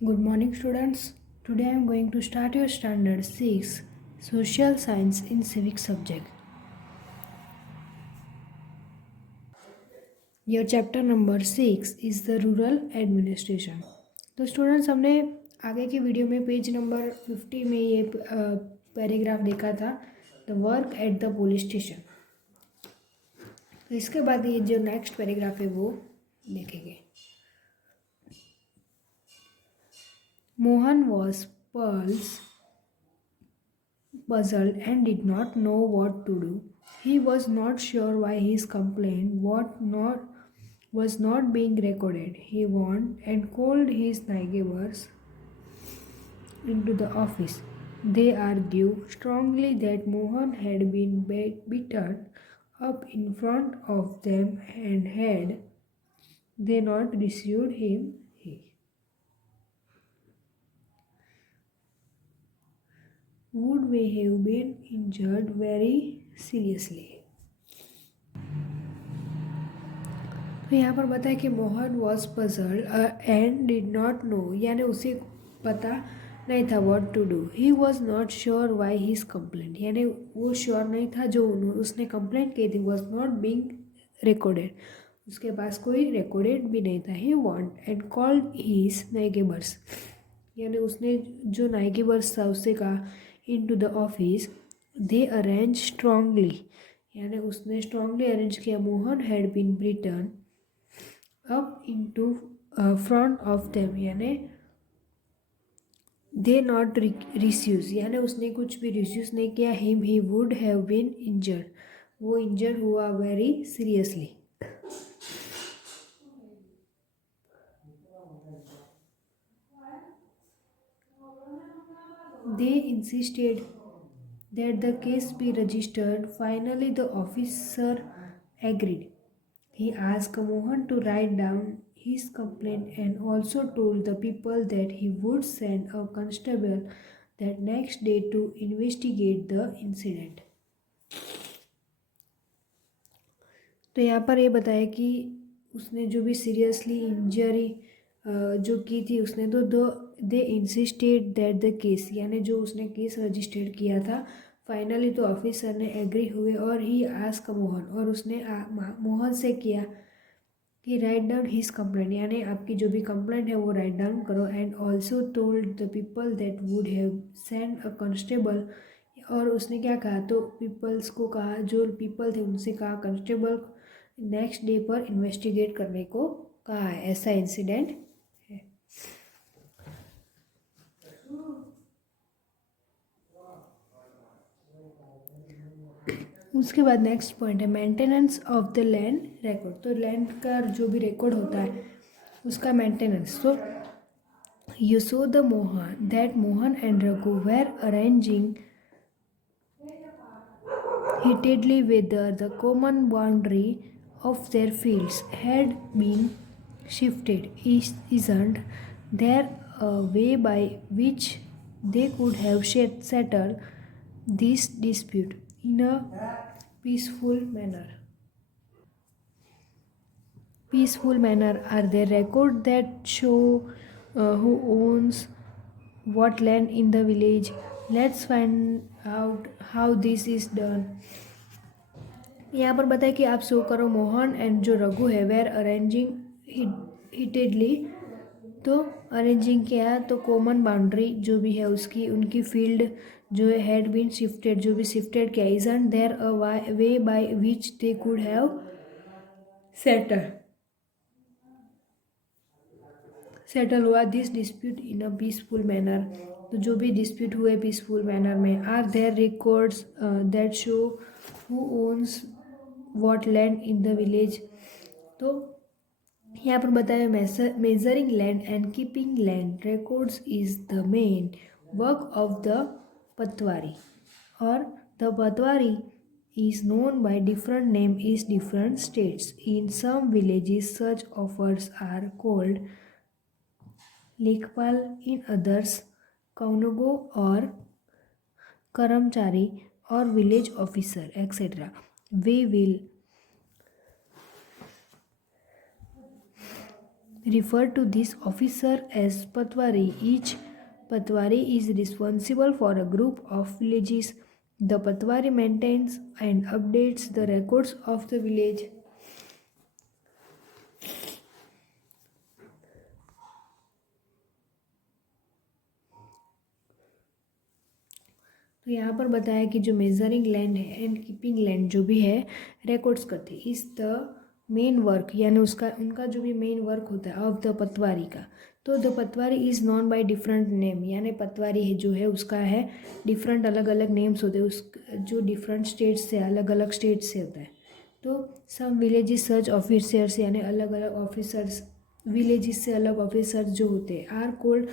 Good morning, students. Today I am going to start your standard 6 social science in civic subject. Your chapter number 6 is the rural administration. तो students हमने आगे की video में page number 50 में ये paragraph देखा था the work at the police station. तो इसके बाद ये जो नेक्स्ट पैराग्राफ है वो देखेंगे। Mohan was puzzled and did not know what to do. He was not sure why his complaint was not being recorded. He went and called his neighbors into the office. They argued strongly that Mohan had been beaten up in front of them and had they not received him, he would have been injured very seriously. तो यहाँ पर बताया कि Mohan was puzzled and did not know, यानी उसे पता नहीं था what to do. He was not sure why his complaint, यानी वो श्योर नहीं था जो उसने कंप्लेंट की थी वॉज नॉट बीइंग रिकॉर्डेड, उसके पास कोई रिकॉर्डेड भी नहीं था। He want and called his neighbours, यानी उसने जो नाइगेबर्स था उससे कहा into the office. They arrange strongly, यानी उसने स्ट्रांगली अरेंज किया। Mohan had been Britain up into front of them, यानी they not refuse, यानी उसने कुछ भी रिफ्यूज नहीं किया। him he would have been injured, वो इंजर्ड हुआ very seriously। they insisted that the case be registered. Finally the officer agreed. He asked Mohan to write down his complaint and also told the people that he would send a constable that next day to investigate the incident. तो यहाँ पर ये बताया कि उसने जो भी seriously injury जो की थी उसने, तो दे इंसिस्टेड दैट द केस, यानी जो उसने केस रजिस्टर्ड किया था। फाइनली तो ऑफिसर ने एग्री हुए और ही आस्क मोहन, और उसने मोहन से किया कि राइट डाउन हिज कंप्लेंट, यानी आपकी जो भी कंप्लेंट है वो राइट डाउन करो। And also told the people that would have send a constable, और उसने क्या कहा, तो पीपल्स को कहा, जो पीपल थे उनसे कहा कांस्टेबल नेक्स्ट डे पर इन्वेस्टिगेट करने को कहा है, ऐसा इंसिडेंट है। उसके बाद नेक्स्ट पॉइंट है maintenance of the land record. तो लैंड का जो भी रिकॉर्ड होता है उसका मेंटेनेंस। तो you saw the Mohan and Raghu were arranging heatedly whether the common boundary of their fields had been shifted. Isn't there a way by which they could have settled this dispute in a peaceful manner? Are there records that show who owns what land in the village? Let's find out how this is done. यहाँ पर बताया कि आप show करो Mohan and जो रघु है where arranging हिटेडली। तो arranging क्या है, तो कॉमन बाउंड्री जो भी है उसकी, उनकी फील्ड जो है हैड बीन शिफ्टेड, जो भी शिफ्टेड किया। Isn't there a way by which they could have settle हुआ this dispute in a peaceful manner. तो जो भी डिस्प्यूट हुए पीसफुल मैनर में। Are there records that show who owns what land in the village. तो यहाँ पर बताया measuring land and keeping land records is the main work of the patwari, और the patwari is known by different name in different states. In some villages such offers are called लेखपाल, in others कौनगो और कर्मचारी और village officer etcetera. Way will refer to this officer as patwari. Each patwari is responsible for a group of villages. The patwari maintains and updates the records of the village. तो यहाँ पर बताया कि जो measuring land है and keeping land जो भी है रिकॉर्ड्स करते हैं इस द मेन वर्क, यानी उनका जो भी मेन वर्क होता है ऑफ द पतवारी का। तो the patwari is known by different name, यानी पतवारी है जो है उसका है डिफरेंट अलग अलग नेम्स होते हैं, उस जो डिफरेंट स्टेट्स से अलग अलग स्टेट से होता है। तो सम विलेजेस सच ऑफिसर्स, यानी अलग अलग ऑफिसर्स विलेजेस से अलग ऑफिसर्स जो होते हैं आर कोल्ड,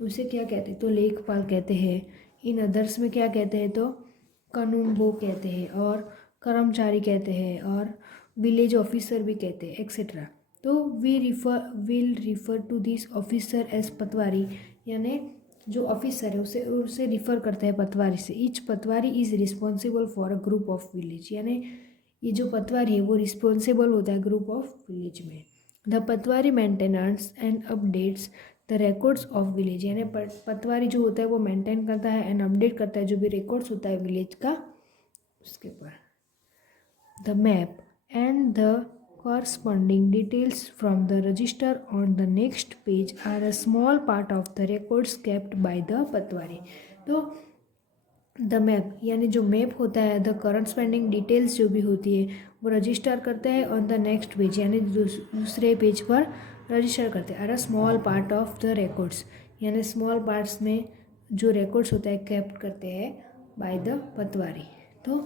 उसे क्या कहते हैं तो लेखपाल कहते हैं। इन अदर्स में क्या कहते हैं तो कानूनगो कहते हैं और कर्मचारी कहते हैं और विलेज ऑफिसर भी कहते हैं एक्सेट्रा। तो will refer to this officer as patwari, यानी जो ऑफिसर है उसे रिफ़र करते हैं पतवारी से। Each patwari is responsible for a group of village, यानी ये जो पतवारी है वो रिस्पॉन्सिबल होता है ग्रुप ऑफ विलेज में। The patwari maintenance and updates the records of village, यानी पतवारी जो होता है वो मेंटेन करता है एंड अपडेट करता है जो भी रिकॉर्ड्स होता है विलेज का उसके ऊपर। The map and the corresponding details from the register on the next page are a small part of the records kept by the पतवारी। तो द मैप यानी जो मैप होता है, द करस्पॉन्डिंग डिटेल्स जो भी होती है वो रजिस्टर करते हैं ऑन द नेक्स्ट पेज, यानी दूसरे पेज पर रजिस्टर करते हैं। Are a small part of the records, यानी स्मॉल पार्ट्स में जो रिकॉर्ड्स होता है केप्ट करते हैं बाय द पतवारी। तो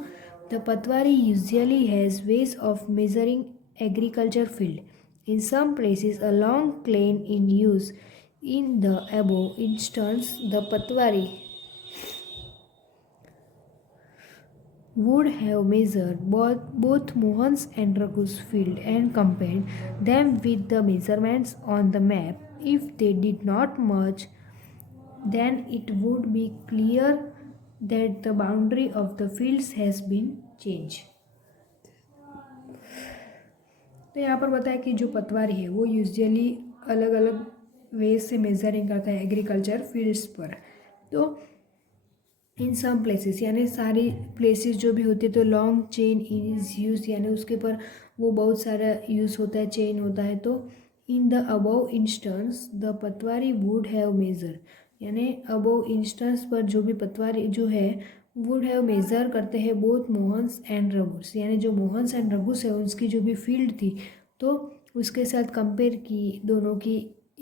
the patwari usually has ways of measuring agriculture field. In some places, a long plane in use. In the above instance, the patwari would have measured both Mohan's and Raghu's field and compared them with the measurements on the map. If they did not merge, then it would be clear that the boundary of the fields has been changed. तो यहाँ पर बताया कि जो पतवारी है वो usually अलग अलग वे से मेजरिंग करता है एग्रीकल्चर फील्ड्स पर। तो इन सम प्लेसेस, यानी सारी प्लेसेस जो भी होती है, तो लॉन्ग चेन इज यूज, यानी उसके पर वो बहुत सारा यूज़ होता है, चेन होता है। तो in the above instance the patwari would have measure, यानी अबव इंस्टेंस पर जो भी पतवारी जो है वुड हैव मेज़र करते हैं बोथ मोहन्स एंड रघुस, यानी जो मोहन्स एंड रघुस है उसकी जो भी फील्ड थी तो उसके साथ कंपेयर की, दोनों की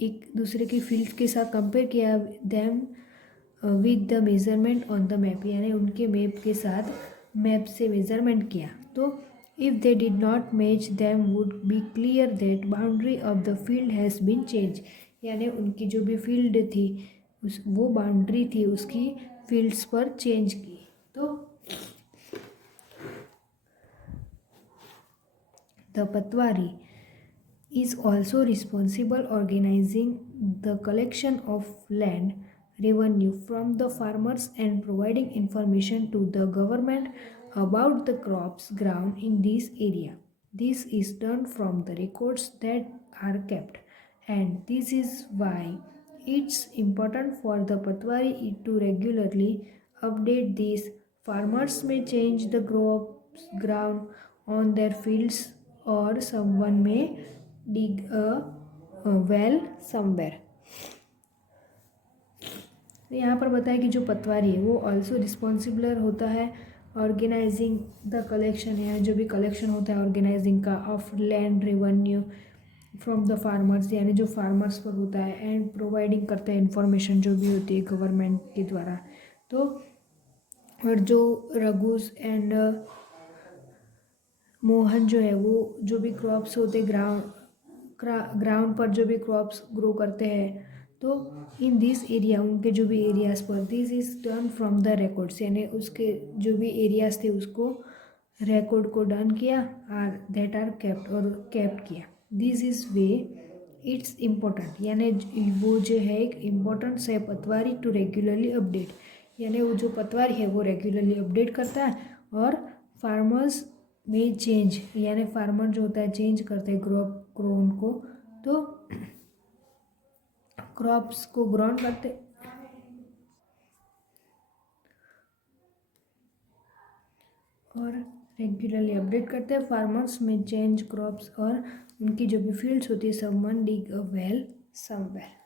एक दूसरे की फील्ड के साथ कंपेयर किया them with the measurement on the map, यानी उनके मैप के साथ मैप से मेजरमेंट किया। तो if they did not match them would be clear that boundary of the field has been change, यानी उनकी जो भी फील्ड थी वो बाउंड्री थी उसकी फील्ड्स पर चेंज की। तो the patwari is also responsible organizing the collection of land revenue from the farmers and providing information to the government about the crops grown in this area. This is done from the records that are kept, and this is why it's important for the patwari to regularly update these. Farmers may change the crops ground on their fields, or someone may dig a well somewhere. तो यहाँ पर बताया कि जो पतवारी है वो also responsible होता है ऑर्गेनाइजिंग द कलेक्शन, यानी जो भी कलेक्शन होता है ऑर्गेनाइजिंग का of land revenue from the farmers, यानी जो फार्मर्स पर होता है, एंड प्रोवाइडिंग करता है इन्फॉर्मेशन जो भी होती है गवर्नमेंट के द्वारा। तो और जो रघुस एंड मोहन जो है वो जो भी क्रॉप्स होते ग्राउंड पर जो भी क्रॉप्स ग्रो करते हैं, तो इन दिस एरिया उनके जो भी एरियाज़ पर this is done from the records, यानी उसके जो भी एरियाज़ थे उसको रिकॉर्ड को डन किया आर दैट आर केप्ट और केप्ट किया। This is way it's important, यानी वो जो है एक इम्पोर्टेंट है पतवारी टू रेगुलरली अपडेट, यानी वो जो पतवारी है वो रेगुलरली अपडेट करता है और फार्मर्स में चेंज, यानी फार्मर जो होता है चेंज करते हैं क्रॉप को। तो क्रॉप्स को ग्राउंड करते और रेगुलरली अपडेट करते हैं। फार्मर्स में चेंज क्रॉप्स और उनकी जो भी फील्ड्स होती है, someone dig a well somewhere.